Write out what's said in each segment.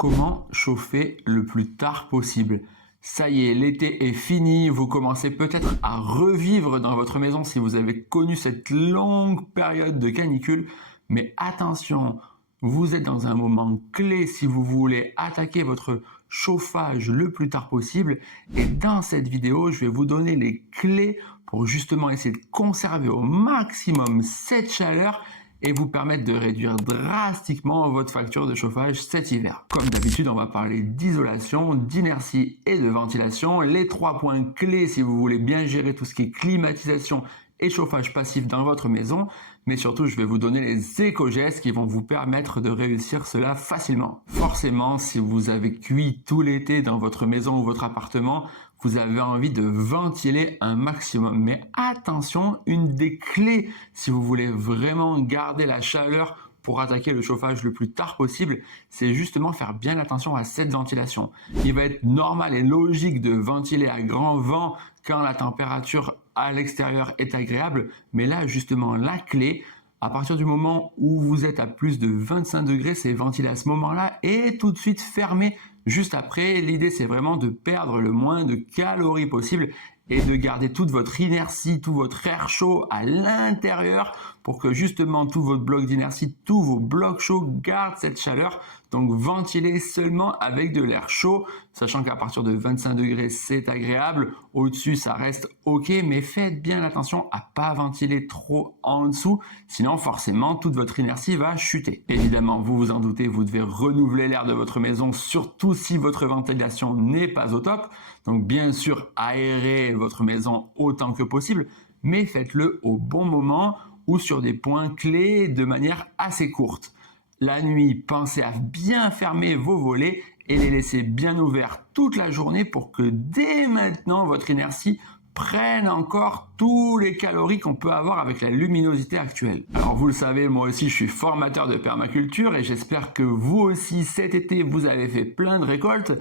Comment chauffer le plus tard possible? Ça y est, l'été est fini, vous commencez peut-être à revivre dans votre maison si vous avez connu cette longue période de canicule, mais attention, vous êtes dans un moment clé si vous voulez attaquer votre chauffage le plus tard possible. Et dans cette vidéo, je vais vous donner les clés pour justement essayer de conserver au maximum cette chaleur et vous permettre de réduire drastiquement votre facture de chauffage cet hiver. Comme d'habitude, on va parler d'isolation, d'inertie et de ventilation. Les 3 points clés si vous voulez bien gérer tout ce qui est climatisation et chauffage passif dans votre maison. Mais surtout, je vais vous donner les éco-gestes qui vont vous permettre de réussir cela facilement. Forcément, si vous avez cuit tout l'été dans votre maison ou votre appartement, vous avez envie de ventiler un maximum. Mais attention, une des clés, si vous voulez vraiment garder la chaleur pour attaquer le chauffage le plus tard possible, c'est justement faire bien attention à cette ventilation. Il va être normal et logique de ventiler à grand vent quand la température à l'extérieur est agréable, mais là justement la clé, à partir du moment où vous êtes à plus de 25 degrés, c'est ventiler à ce moment-là et tout de suite fermer juste après. L'idée c'est vraiment de perdre le moins de calories possible et de garder toute votre inertie, tout votre air chaud à l'intérieur pour que justement tout votre bloc d'inertie, tous vos blocs chauds gardent cette chaleur. Donc ventilez seulement avec de l'air chaud, sachant qu'à partir de 25 degrés c'est agréable, au-dessus ça reste ok, mais faites bien attention à pas ventiler trop en dessous, sinon forcément toute votre inertie va chuter. Évidemment, vous vous en doutez, vous devez renouveler l'air de votre maison, surtout si votre ventilation n'est pas au top. Donc bien sûr, aérez votre maison autant que possible, mais faites-le au bon moment ou sur des points clés de manière assez courte. La nuit, pensez à bien fermer vos volets et les laisser bien ouverts toute la journée pour que dès maintenant votre inertie prenne encore tous les calories qu'on peut avoir avec la luminosité actuelle. Alors vous le savez, moi aussi je suis formateur de permaculture et j'espère que vous aussi cet été vous avez fait plein de récoltes.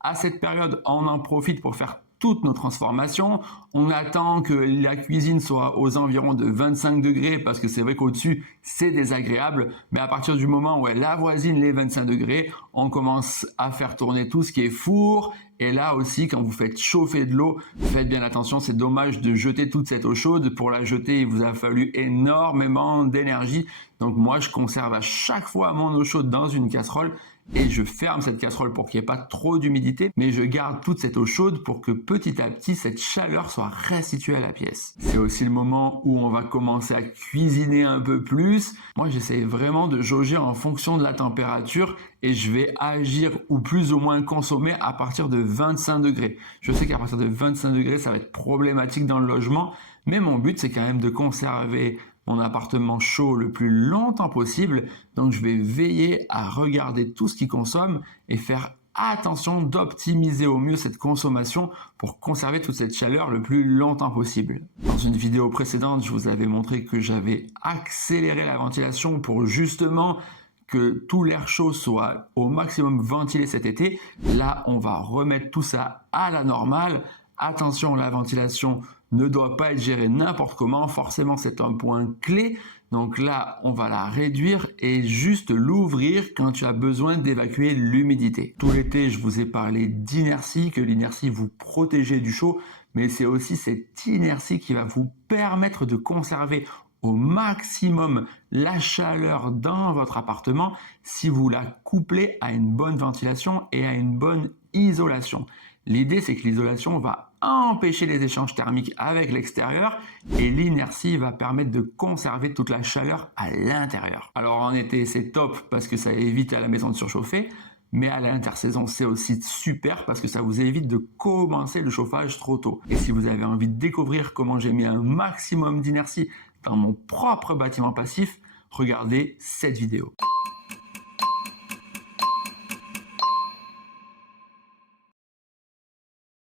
À cette période, on en profite pour faire toutes nos transformations. On attend que la cuisine soit aux environs de 25 degrés parce que c'est vrai qu'au-dessus, c'est désagréable. Mais à partir du moment où elle avoisine les 25 degrés, on commence à faire tourner tout ce qui est four. Et là aussi, quand vous faites chauffer de l'eau, faites bien attention, c'est dommage de jeter toute cette eau chaude. Pour la jeter, il vous a fallu énormément d'énergie. Donc moi, je conserve à chaque fois mon eau chaude dans une casserole et je ferme cette casserole pour qu'il n'y ait pas trop d'humidité, mais je garde toute cette eau chaude pour que petit à petit, cette chaleur soit restituée à la pièce. C'est aussi le moment où on va commencer à cuisiner un peu plus. Moi, j'essaie vraiment de jauger en fonction de la température et je vais agir ou plus ou moins consommer à partir de 25 degrés. Je sais qu'à partir de 25 degrés, ça va être problématique dans le logement, mais mon but, c'est quand même de conserver mon appartement chaud le plus longtemps possible. Donc, je vais veiller à regarder tout ce qui consomme et faire attention d'optimiser au mieux cette consommation pour conserver toute cette chaleur le plus longtemps possible. Dans une vidéo précédente, je vous avais montré que j'avais accéléré la ventilation pour justement que tout l'air chaud soit au maximum ventilé cet été. Là, on va remettre tout ça à la normale. Attention, la ventilation ne doit pas être gérée n'importe comment. Forcément, c'est un point clé. Donc là, on va la réduire et juste l'ouvrir quand tu as besoin d'évacuer l'humidité. Tout l'été, je vous ai parlé d'inertie, que l'inertie vous protège du chaud, mais c'est aussi cette inertie qui va vous permettre de conserver au maximum la chaleur dans votre appartement si vous la couplez à une bonne ventilation et à une bonne isolation. L'idée, c'est que l'isolation va empêcher les échanges thermiques avec l'extérieur et l'inertie va permettre de conserver toute la chaleur à l'intérieur. Alors en été, c'est top parce que ça évite à la maison de surchauffer, mais à l'intersaison, c'est aussi super parce que ça vous évite de commencer le chauffage trop tôt. Et si vous avez envie de découvrir comment j'ai mis un maximum d'inertie dans mon propre bâtiment passif, regardez cette vidéo.